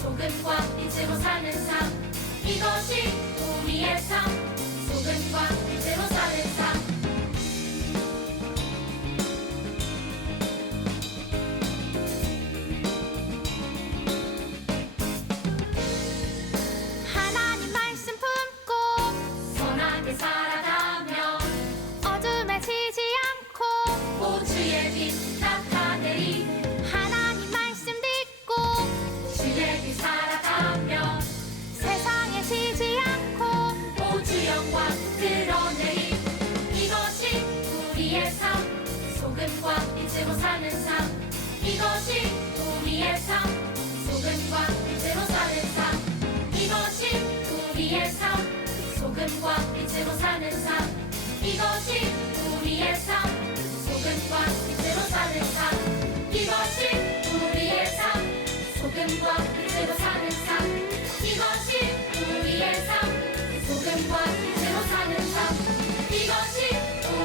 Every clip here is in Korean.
소금과 빛으로 사는 삶, 이것이 우리의 삶. 소금과 빛으로 사는 삶. 하나님 말씀 품고 선하게 살아가며 어둠에 지지 않고 호주의 빛 나타내리. 하나님 말씀 듣고 주의 빛 살아가며 세상에 지지 않고 호주 영광 드러내리. 이것이 우리의 삶. 소금과 빛으로 사는 삶, 이것이 우리의 삶. 소금과 빛으로 사는 삶, 이것이 우리의 삶. 소금과 빛으로 사는 삶, 이것이 우리의 삶. 소금과 빛으로 사는 삶, 이것이 우리의 삶. 소금과 빛으로 사는 삶, 이것이 우리의 삶. 소금과 빛으로 사는 삶, 이것이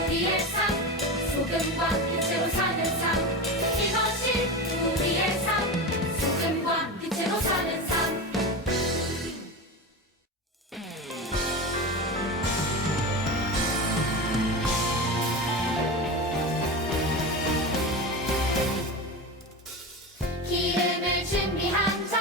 우리의 삶. 소금과 빛으로 사는 삶, 이것이 우리의 삶. 소금과 빛으로 사는 삶. 기름을 준비한 자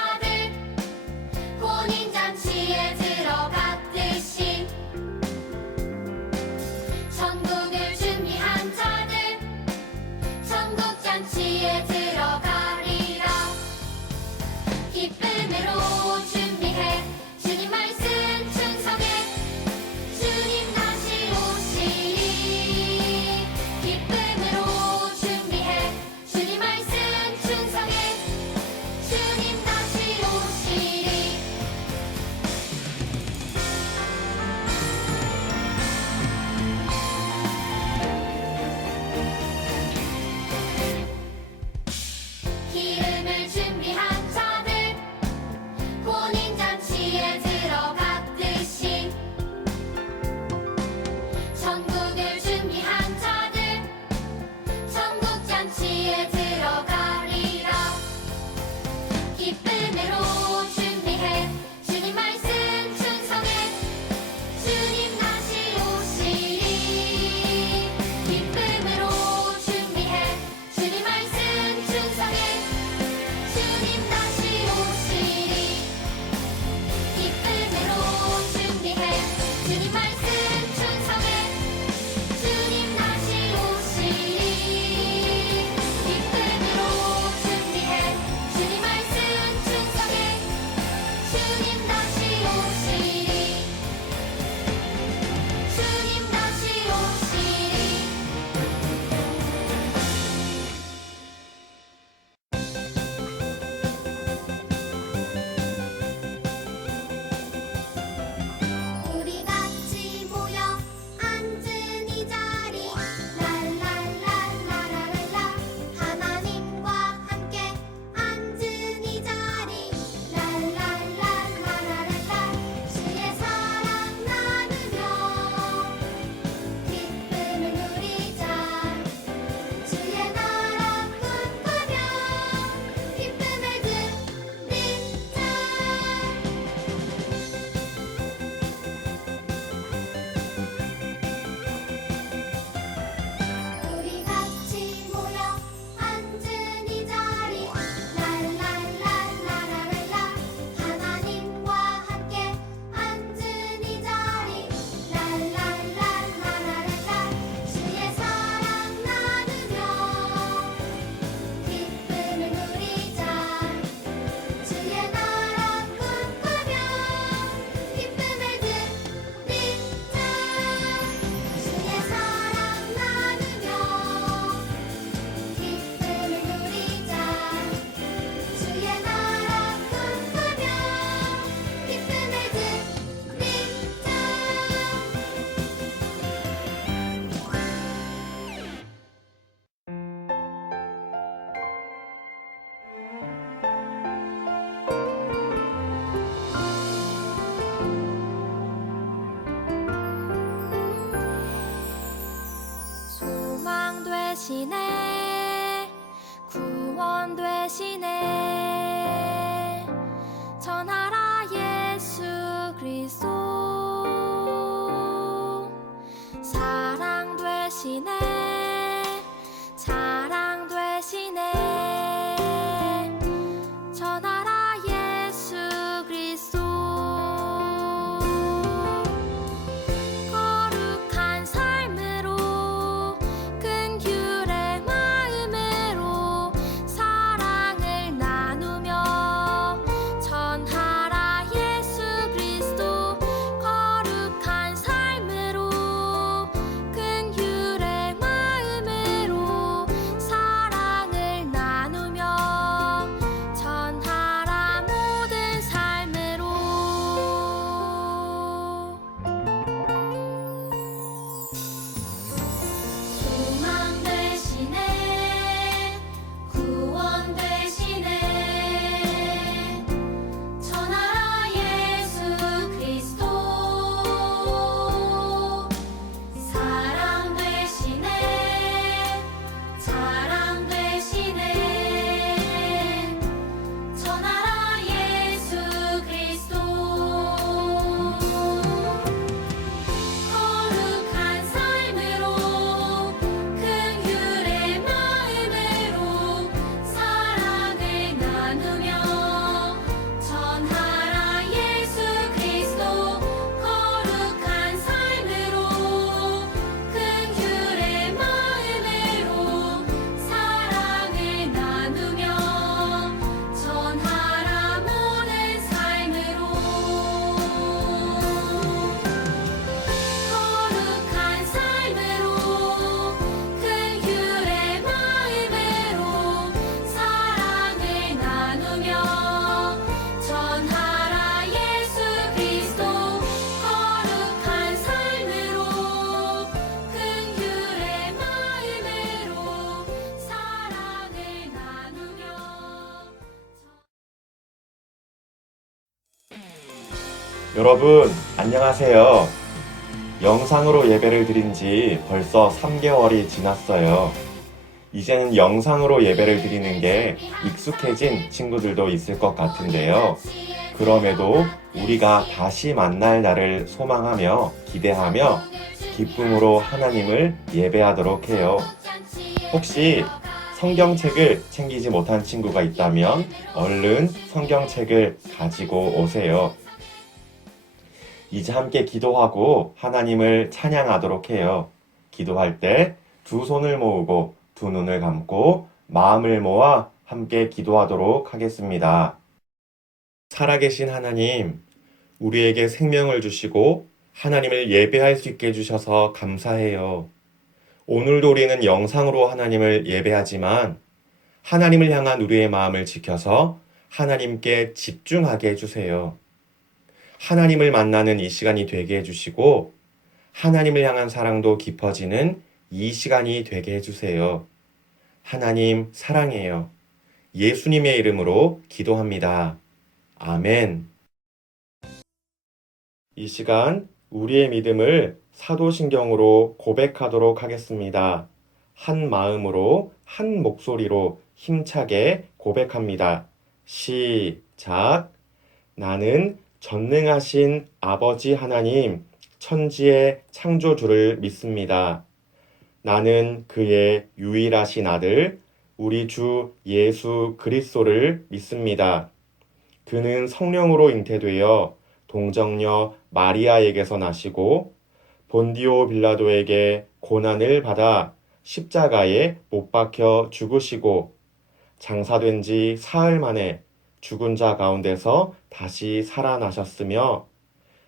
기쁨으로 준비해 주님 말씀 충성해 주님 다시 오시리 기쁨으로 준비해 주님 말씀 충성해 주님 다시 오시리 기쁨으로 준비해 주님 말씀 충성해 주님 다시 오시리 기쁨으로 준비해 주님 말씀 충성해 주님 다시 오시리 주님 다시 오시리 우리 같이 모여 앉은 이 자리 랄랄랄라라랄라 하나님과 함께 앉은 이 자리 랄랄랄라라랄라 주의 사랑 나누며 기쁨을 누리자 주의 나라 꿈꾸며 기쁨을 누리자 우리 같이 모여 앉은 이 자리 랄랄랄라라랄라 하나님과 함께 앉은 이 자리 랄랄랄라라랄라 주의 사랑 나누며 기쁨을 누리자 주의 나라 꿈꾸며 기쁨을 누리자 주의 사랑 나누며 기쁨을 누리자 주의 나라 꿈꾸며 기쁨을 소망 되시네 구원 되시네 전하라 예수 그리스도 사랑 되시네 자랑 되시네 전하라 예수 그리스도 거룩한 삶으로 큰 규례 마음으로 사랑을 나누며 전하라 예수 그리스도 거룩한 삶으로 큰 규례 마음으로 사랑을 나누며 전하라 모든 삶으로 소망 되시네 구원 되시네 전하라 예수 그리스도 사랑 되시네 자랑 되시네 전하라 예수 그리스도 거룩한 삶으로 큰 규례 마음으로 사랑을 나누며 전하라 예수 그리스도 거룩한 삶으로 큰 규례 마음으로 사랑을 나누며 전하라 모든 삶으로 거룩한 삶으로 큰 규례 마음으로 사랑을 나누며 전하라 예수 그리스도 거룩한 삶으로 큰 규례 마음으로 사랑을 나누며 여러분, 안녕하세요. 영상으로 예배를 드린 지 벌써 3개월이 지났어요. 이제는 영상으로 예배를 드리는 게 익숙해진 친구들도 있을 것 같은데요. 그럼에도 우리가 다시 만날 날을 소망하며 기대하며 기쁨으로 하나님을 예배하도록 해요. 혹시 성경책을 챙기지 못한 친구가 있다면 얼른 성경책을 가지고 오세요. 이제 함께 기도하고 하나님을 찬양하도록 해요. 기도할 때 두 손을 모으고 두 눈을 감고 마음을 모아 함께 기도하도록 하겠습니다. 살아계신 하나님, 우리에게 생명을 주시고 하나님을 예배할 수 있게 해주셔서 감사해요. 오늘도 우리는 영상으로 하나님을 예배하지만 하나님을 향한 우리의 마음을 지켜서 하나님께 집중하게 해주세요. 하나님을 만나는 이 시간이 되게 해주시고 하나님을 향한 사랑도 깊어지는 이 시간이 되게 해주세요. 하나님 사랑해요. 예수님의 이름으로 기도합니다. 아멘. 이 시간 우리의 믿음을 사도신경으로 고백하도록 하겠습니다. 한 마음으로 한 목소리로 힘차게 고백합니다. 시작. 나는 전능하신 아버지 하나님, 천지의 창조주를 믿습니다. 나는 그의 유일하신 아들, 우리 주 예수 그리스도를 믿습니다. 그는 성령으로 잉태되어 동정녀 마리아에게서 나시고 본디오 빌라도에게 고난을 받아 십자가에 못 박혀 죽으시고 장사된 지 사흘 만에 죽은 자 가운데서 다시 살아나셨으며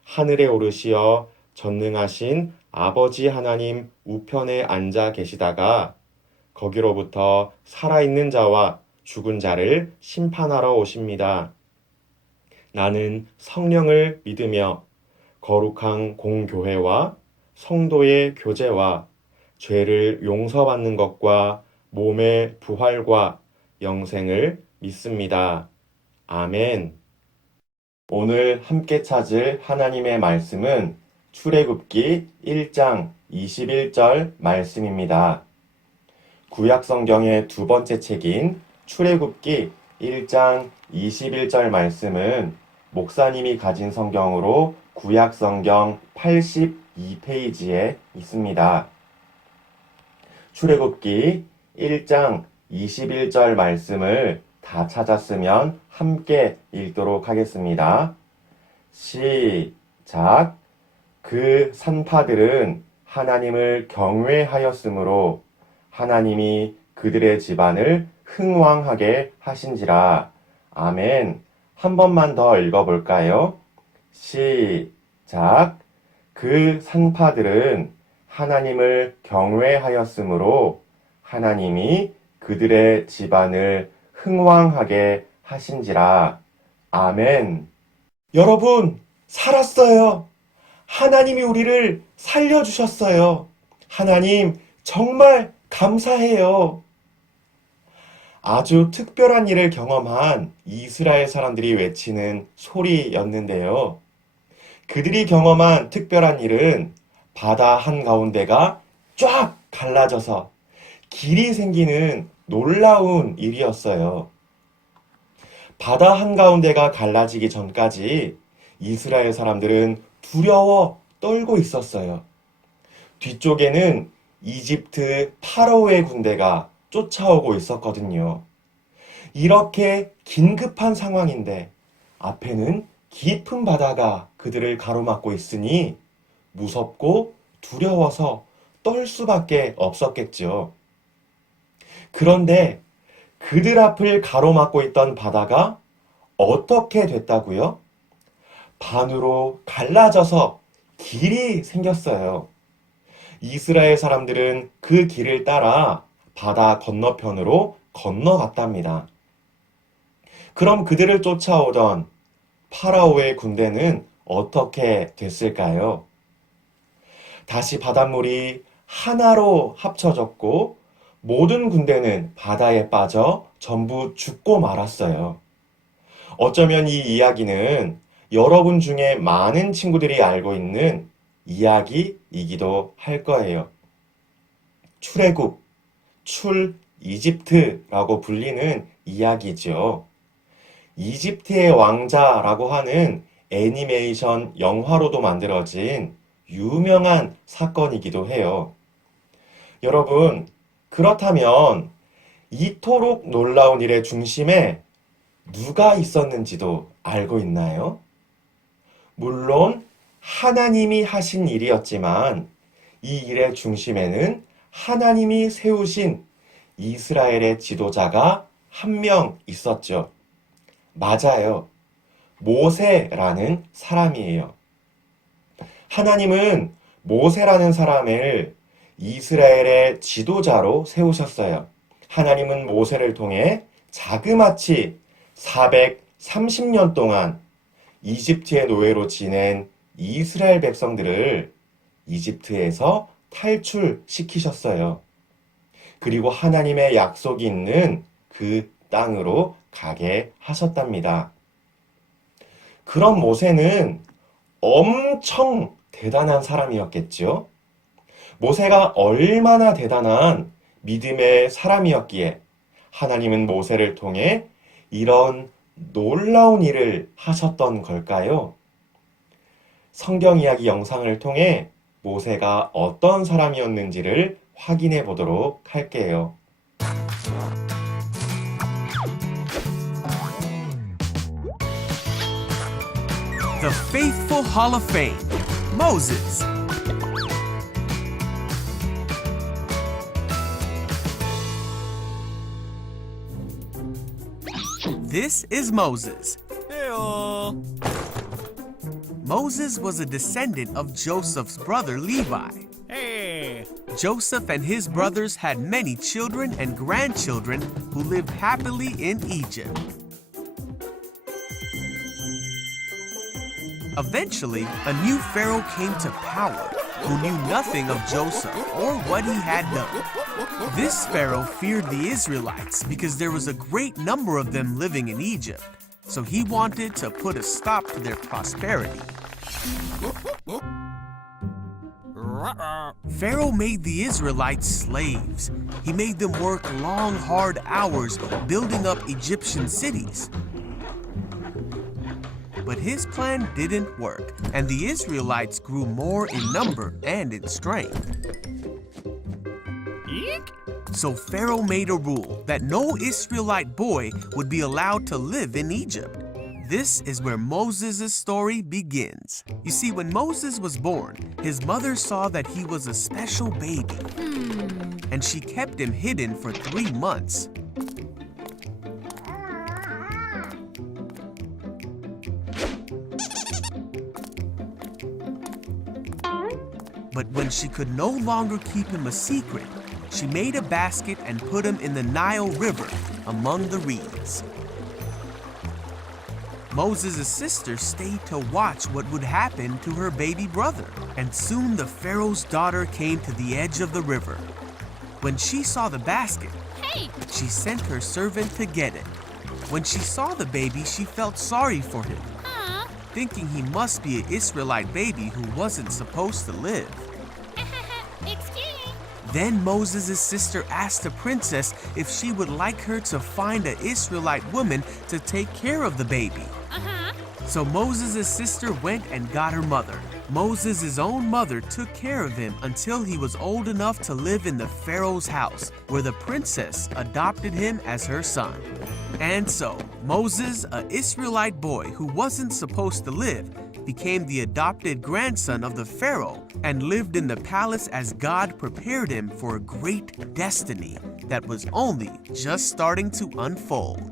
하늘에 오르시어 전능하신 아버지 하나님 우편에 앉아 계시다가 거기로부터 살아있는 자와 죽은 자를 심판하러 오십니다. 나는 성령을 믿으며 거룩한 공교회와 성도의 교제와 죄를 용서받는 것과 몸의 부활과 영생을 믿습니다. 아멘. 오늘 함께 찾을 하나님의 말씀은 출애굽기 1장 21절 말씀입니다. 구약 성경의 두 번째 책인 출애굽기 1장 21절 말씀은 목사님이 가진 성경으로 구약 성경 82페이지에 있습니다. 출애굽기 1장 21절 말씀을 다 찾았으면 함께 읽도록 하겠습니다. 시작. 그 산파들은 하나님을 경외하였으므로 하나님이 그들의 집안을 흥왕하게 하신지라. 아멘. 한 번만 더 읽어볼까요? 시작. 그 산파들은 하나님을 경외하였으므로 하나님이 그들의 집안을 흥왕하게 하신지라. 아멘. 여러분, 살았어요. 하나님이 우리를 살려주셨어요. 하나님, 정말 감사해요. 아주 특별한 일을 경험한 이스라엘 사람들이 외치는 소리였는데요. 그들이 경험한 특별한 일은 바다 한가운데가 쫙 갈라져서 길이 생기는 놀라운 일이었어요. 바다 한가운데가 갈라지기 전까지 이스라엘 사람들은 두려워 떨고 있었어요. 뒤쪽에는 이집트 파라오의 군대가 쫓아오고 있었거든요. 이렇게 긴급한 상황인데 앞에는 깊은 바다가 그들을 가로막고 있으니 무섭고 두려워서 떨 수밖에 없었겠죠. 그런데 그들 앞을 가로막고 있던 바다가 어떻게 됐다고요? 반으로 갈라져서 길이 생겼어요. 이스라엘 사람들은 그 길을 따라 바다 건너편으로 건너갔답니다. 그럼 그들을 쫓아오던 파라오의 군대는 어떻게 됐을까요? 다시 바닷물이 하나로 합쳐졌고 모든 군대는 바다에 빠져 전부 죽고 말았어요. 어쩌면 이 이야기는 여러분 중에 많은 친구들이 알고 있는 이야기이기도 할 거예요. 출애굽, 이집트라고 불리는 이야기죠. 이집트의 왕자라고 하는 애니메이션 영화로도 만들어진 유명한 사건이기도 해요. 여러분, 그렇다면 이토록 놀라운 일의 중심에 누가 있었는지도 알고 있나요? 물론 하나님이 하신 일이었지만 이 일의 중심에는 하나님이 세우신 이스라엘의 지도자가 한 명 있었죠. 맞아요. 모세라는 사람이에요. 하나님은 모세라는 사람을 이스라엘의 지도자로 세우셨어요. 하나님은 모세를 통해 자그마치 430년 동안 이집트의 노예로 지낸 이스라엘 백성들을 이집트에서 탈출시키셨어요. 그리고 하나님의 약속이 있는 그 땅으로 가게 하셨답니다. 그런 모세는 엄청 대단한 사람이었겠죠? 모세가 얼마나 대단한 믿음의 사람이었기에 하나님은 모세를 통해 이런 놀라운 일을 하셨던 걸까요? 성경 이야기 영상을 통해 모세가 어떤 사람이었는지를 확인해 보도록 할게요. The Faithful Hall of Fame, Moses. This is Moses. Heyo. Moses was a descendant of Joseph's brother Levi. Hey. Joseph and his brothers had many children and grandchildren who lived happily in Egypt. Eventually, a new pharaoh came to power who knew nothing of Joseph or what he had done. This pharaoh feared the Israelites because there was a great number of them living in Egypt, so he wanted to put a stop to their prosperity. Pharaoh made the Israelites slaves. He made them work long, hard hours building up Egyptian cities. But his plan didn't work, and the Israelites grew more in number and in strength. Eek. So Pharaoh made a rule that no Israelite boy would be allowed to live in Egypt. This is where Moses' story begins. You see, when Moses was born, his mother saw that he was a special baby, and she kept him hidden for 3 months. But when she could no longer keep him a secret, she made a basket and put him in the Nile River among the reeds. Moses' sister stayed to watch what would happen to her baby brother, and soon the Pharaoh's daughter came to the edge of the river. When she saw the basket, Hey! she sent her servant to get it. When she saw the baby, she felt sorry for him, Aw. thinking he must be an Israelite baby who wasn't supposed to live. Excuse me. Then Moses' sister asked the princess if she would like her to find an Israelite woman to take care of the baby. Uh-huh. So Moses' sister went and got her mother. Moses' own mother took care of him until he was old enough to live in the Pharaoh's house, where the princess adopted him as her son. And so, Moses, an Israelite boy who wasn't supposed to live, became the adopted grandson of the Pharaoh and lived in the palace as God prepared him for a great destiny that was only just starting to unfold.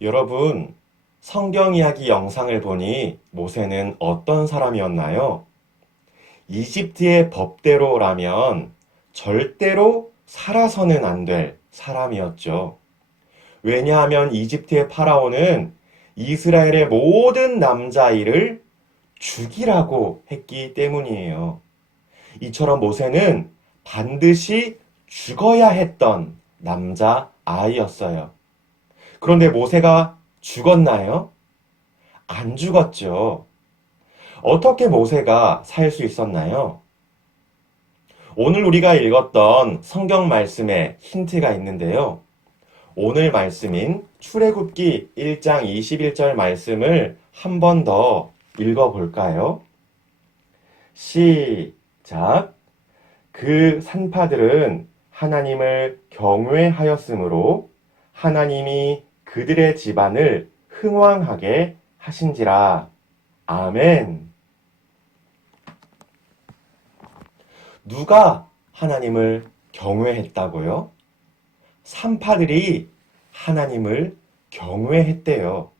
여러분, 성경 이야기 영상을 보니 모세는 어떤 사람이었나요? 이집트의 법대로라면 절대로 살아서는 안 될 사람이었죠. 왜냐하면 이집트의 파라오는 이스라엘의 모든 남자아이를 죽이라고 했기 때문이에요. 이처럼 모세는 반드시 죽어야 했던 남자아이였어요. 그런데 모세가 죽었나요? 안 죽었죠. 어떻게 모세가 살 수 있었나요? 오늘 우리가 읽었던 성경 말씀에 힌트가 있는데요. 오늘 말씀인 출애굽기 1장 21절 말씀을 한 번 더 읽어볼까요? 시작. 그 산파들은 하나님을 경외하였으므로 하나님이 그들의 집안을 흥왕하게 하신지라. 아멘. 누가 하나님을 경외했다고요? 산파들이 하나님을 경외했대요.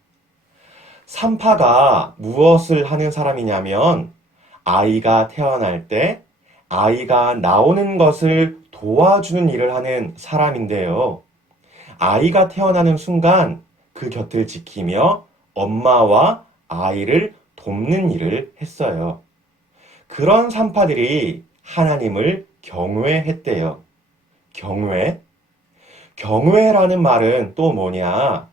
산파가 무엇을 하는 사람이냐면 아이가 태어날 때 아이가 나오는 것을 도와주는 일을 하는 사람인데요. 아이가 태어나는 순간 그 곁을 지키며 엄마와 아이를 돕는 일을 했어요. 그런 산파들이 하나님을 경외했대요. 경외? 경외라는 말은 또 뭐냐?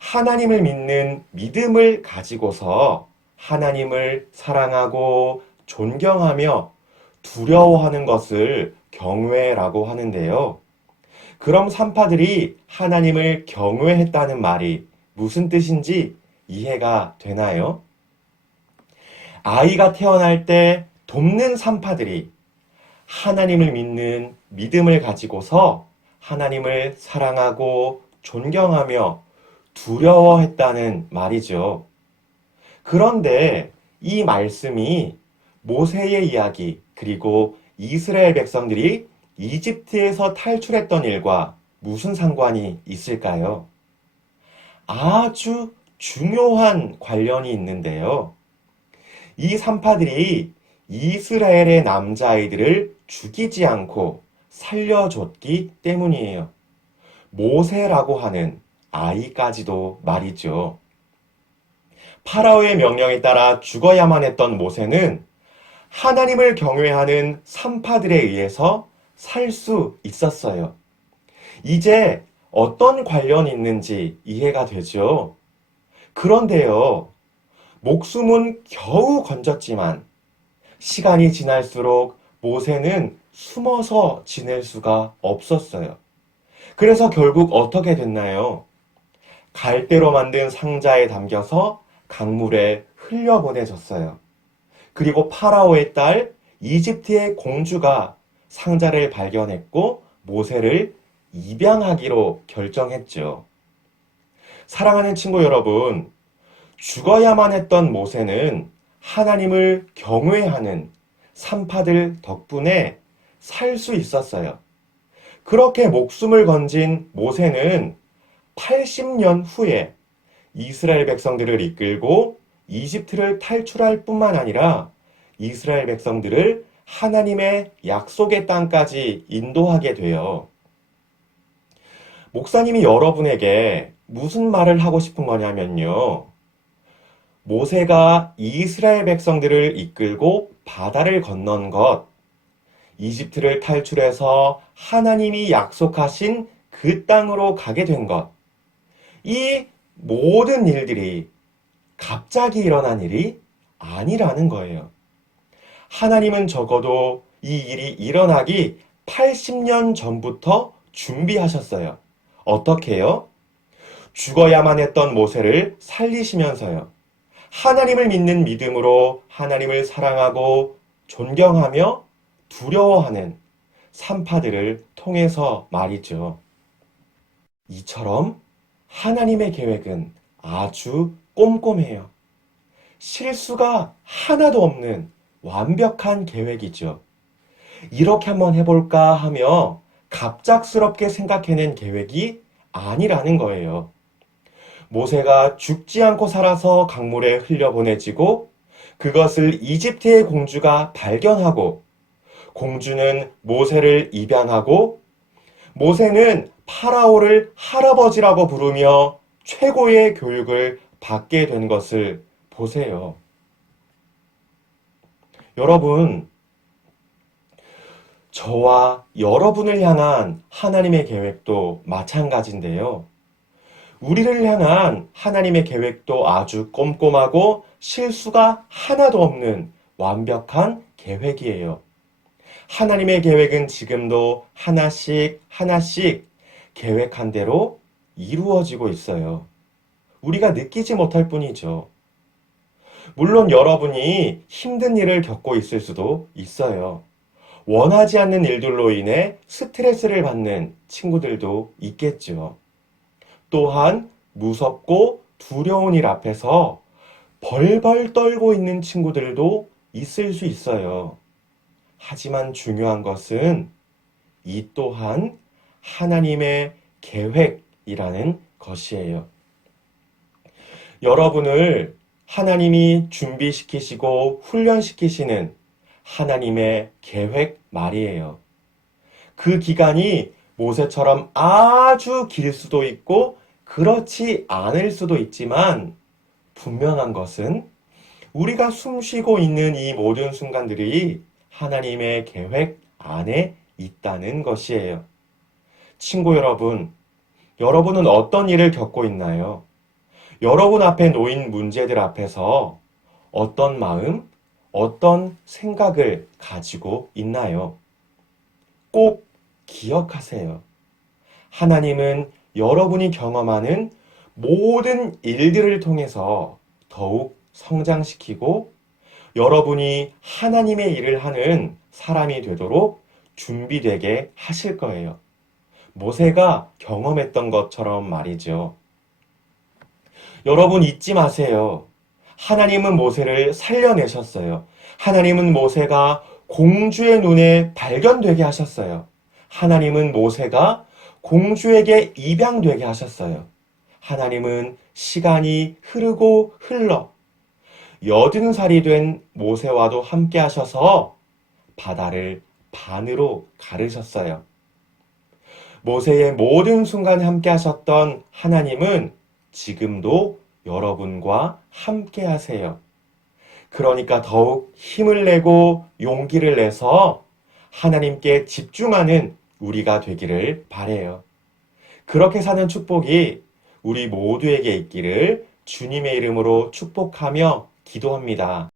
하나님을 믿는 믿음을 가지고서 하나님을 사랑하고 존경하며 두려워하는 것을 경외라고 하는데요. 그럼 산파들이 하나님을 경외했다는 말이 무슨 뜻인지 이해가 되나요? 아이가 태어날 때 돕는 산파들이 하나님을 믿는 믿음을 가지고서 하나님을 사랑하고 존경하며 두려워했다는 말이죠. 그런데 이 말씀이 모세의 이야기 그리고 이스라엘 백성들이 이집트에서 탈출했던 일과 무슨 상관이 있을까요? 아주 중요한 관련이 있는데요. 이 산파들이 이스라엘의 남자아이들을 죽이지 않고 살려줬기 때문이에요. 모세라고 하는 아이까지도 말이죠. 파라오의 명령에 따라 죽어야만 했던 모세는 하나님을 경외하는 산파들에 의해서 살 수 있었어요. 이제 어떤 관련이 있는지 이해가 되죠? 그런데요, 목숨은 겨우 건졌지만 시간이 지날수록 모세는 숨어서 지낼 수가 없었어요. 그래서 결국 어떻게 됐나요? 갈대로 만든 상자에 담겨서 강물에 흘려보내졌어요. 그리고 파라오의 딸 이집트의 공주가 상자를 발견했고 모세를 입양하기로 결정했죠. 사랑하는 친구 여러분, 죽어야만 했던 모세는 하나님을 경외하는 산파들 덕분에 살 수 있었어요. 그렇게 목숨을 건진 모세는 80년 후에 이스라엘 백성들을 이끌고 이집트를 탈출할 뿐만 아니라 이스라엘 백성들을 하나님의 약속의 땅까지 인도하게 돼요. 목사님이 여러분에게 무슨 말을 하고 싶은 거냐면요. 모세가 이스라엘 백성들을 이끌고 바다를 건넌 것, 이집트를 탈출해서 하나님이 약속하신 그 땅으로 가게 된 것, 이 모든 일들이 갑자기 일어난 일이 아니라는 거예요. 하나님은 적어도 이 일이 일어나기 80년 전부터 준비하셨어요. 어떻게요? 죽어야만 했던 모세를 살리시면서요. 하나님을 믿는 믿음으로 하나님을 사랑하고 존경하며 두려워하는 산파들을 통해서 말이죠. 이처럼 하나님의 계획은 아주 꼼꼼해요. 실수가 하나도 없는 완벽한 계획이죠. 이렇게 한번 해볼까 하며 갑작스럽게 생각해낸 계획이 아니라는 거예요. 모세가 죽지 않고 살아서 강물에 흘려보내지고 그것을 이집트의 공주가 발견하고 공주는 모세를 입양하고 모세는 파라오를 할아버지라고 부르며 최고의 교육을 받게 된 것을 보세요. 여러분, 저와 여러분을 향한 하나님의 계획도 마찬가지인데요. 우리를 향한 하나님의 계획도 아주 꼼꼼하고 실수가 하나도 없는 완벽한 계획이에요. 하나님의 계획은 지금도 하나씩 하나씩 계획한 대로 이루어지고 있어요. 우리가 느끼지 못할 뿐이죠. 물론 여러분이 힘든 일을 겪고 있을 수도 있어요. 원하지 않는 일들로 인해 스트레스를 받는 친구들도 있겠죠. 또한 무섭고 두려운 일 앞에서 벌벌 떨고 있는 친구들도 있을 수 있어요. 하지만 중요한 것은 이 또한 하나님의 계획이라는 것이에요. 여러분을 하나님이 준비시키시고 훈련시키시는 하나님의 계획 말이에요. 그 기간이 모세처럼 아주 길 수도 있고 그렇지 않을 수도 있지만 분명한 것은 우리가 숨 쉬고 있는 이 모든 순간들이 하나님의 계획 안에 있다는 것이에요. 친구 여러분, 여러분은 어떤 일을 겪고 있나요? 여러분 앞에 놓인 문제들 앞에서 어떤 마음, 어떤 생각을 가지고 있나요? 꼭 기억하세요. 하나님은 여러분이 경험하는 모든 일들을 통해서 더욱 성장시키고 여러분이 하나님의 일을 하는 사람이 되도록 준비되게 하실 거예요. 모세가 경험했던 것처럼 말이죠. 여러분 잊지 마세요. 하나님은 모세를 살려내셨어요. 하나님은 모세가 공주의 눈에 발견되게 하셨어요. 하나님은 모세가 공주에게 입양되게 하셨어요. 하나님은 시간이 흐르고 흘러 80살이 된 모세와도 함께 하셔서 바다를 반으로 가르셨어요. 모세의 모든 순간에 함께 하셨던 하나님은 지금도 여러분과 함께 하세요. 그러니까 더욱 힘을 내고 용기를 내서 하나님께 집중하는 우리가 되기를 바라요. 그렇게 사는 축복이 우리 모두에게 있기를 주님의 이름으로 축복하며 기도합니다.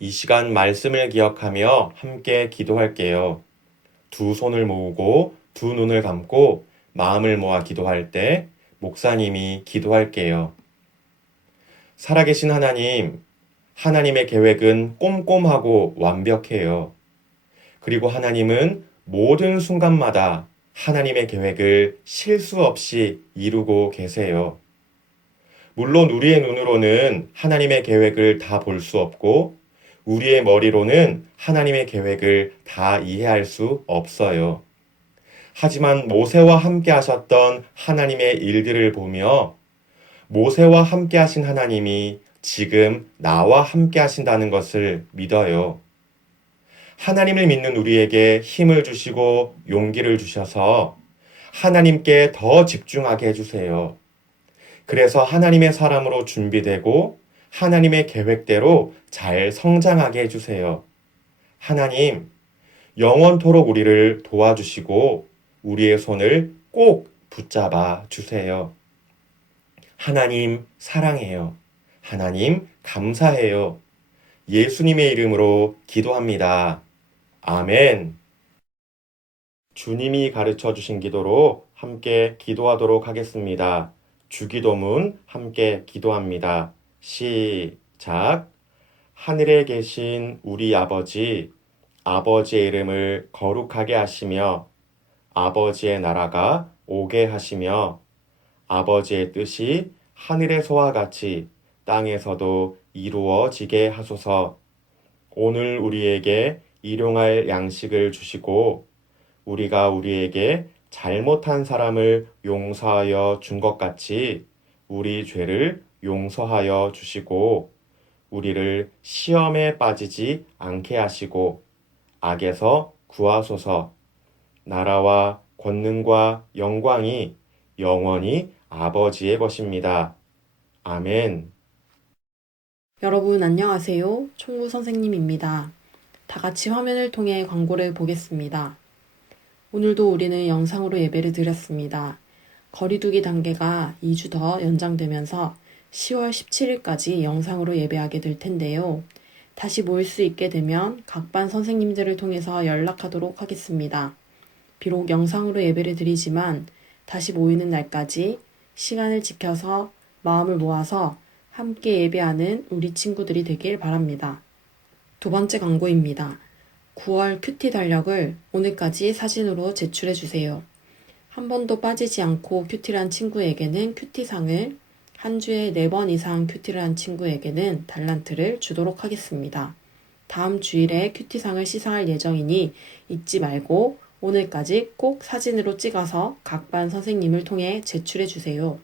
이 시간 말씀을 기억하며 함께 기도할게요. 두 손을 모으고 두 눈을 감고 마음을 모아 기도할 때 목사님이 기도할게요. 살아계신 하나님, 하나님의 계획은 꼼꼼하고 완벽해요. 그리고 하나님은 모든 순간마다 하나님의 계획을 실수 없이 이루고 계세요. 물론 우리의 눈으로는 하나님의 계획을 다 볼 수 없고 우리의 머리로는 하나님의 계획을 다 이해할 수 없어요. 하지만 모세와 함께 하셨던 하나님의 일들을 보며 모세와 함께 하신 하나님이 지금 나와 함께 하신다는 것을 믿어요. 하나님을 믿는 우리에게 힘을 주시고 용기를 주셔서 하나님께 더 집중하게 해주세요. 그래서 하나님의 사람으로 준비되고 하나님의 계획대로 잘 성장하게 해주세요. 하나님, 영원토록 우리를 도와주시고 우리의 손을 꼭 붙잡아 주세요. 하나님 사랑해요. 하나님 감사해요. 예수님의 이름으로 기도합니다. 아멘. 주님이 가르쳐 주신 기도로 함께 기도하도록 하겠습니다. 주기도문 함께 기도합니다. 시작. 하늘에 계신 우리 아버지, 아버지의 이름을 거룩하게 하시며 아버지의 나라가 오게 하시며 아버지의 뜻이 하늘에서와 같이 땅에서도 이루어지게 하소서. 오늘 우리에게 일용할 양식을 주시고 우리가 우리에게 잘못한 사람을 용서하여 준 것 같이 우리 죄를 용서하여 주시고 우리를 시험에 빠지지 않게 하시고 악에서 구하소서. 나라와 권능과 영광이 영원히 아버지의 것입니다. 아멘. 여러분 안녕하세요. 총무 선생님입니다. 다 같이 화면을 통해 광고를 보겠습니다. 오늘도 우리는 영상으로 예배를 드렸습니다. 거리두기 단계가 2주 더 연장되면서 10월 17일까지 영상으로 예배하게 될 텐데요. 다시 모일 수 있게 되면 각 반 선생님들을 통해서 연락하도록 하겠습니다. 비록 영상으로 예배를 드리지만 다시 모이는 날까지 시간을 지켜서 마음을 모아서 함께 예배하는 우리 친구들이 되길 바랍니다. 두 번째 광고입니다. 9월 큐티 달력을 오늘까지 사진으로 제출해 주세요. 한 번도 빠지지 않고 큐티를 한 친구에게는 큐티상을, 한 주에 4번 이상 큐티를 한 친구에게는 달란트를 주도록 하겠습니다. 다음 주일에 큐티상을 시상할 예정이니 잊지 말고 오늘까지 꼭 사진으로 찍어서 각 반 선생님을 통해 제출해 주세요.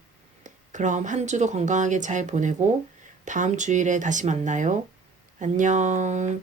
그럼 한 주도 건강하게 잘 보내고 다음 주일에 다시 만나요. 안녕.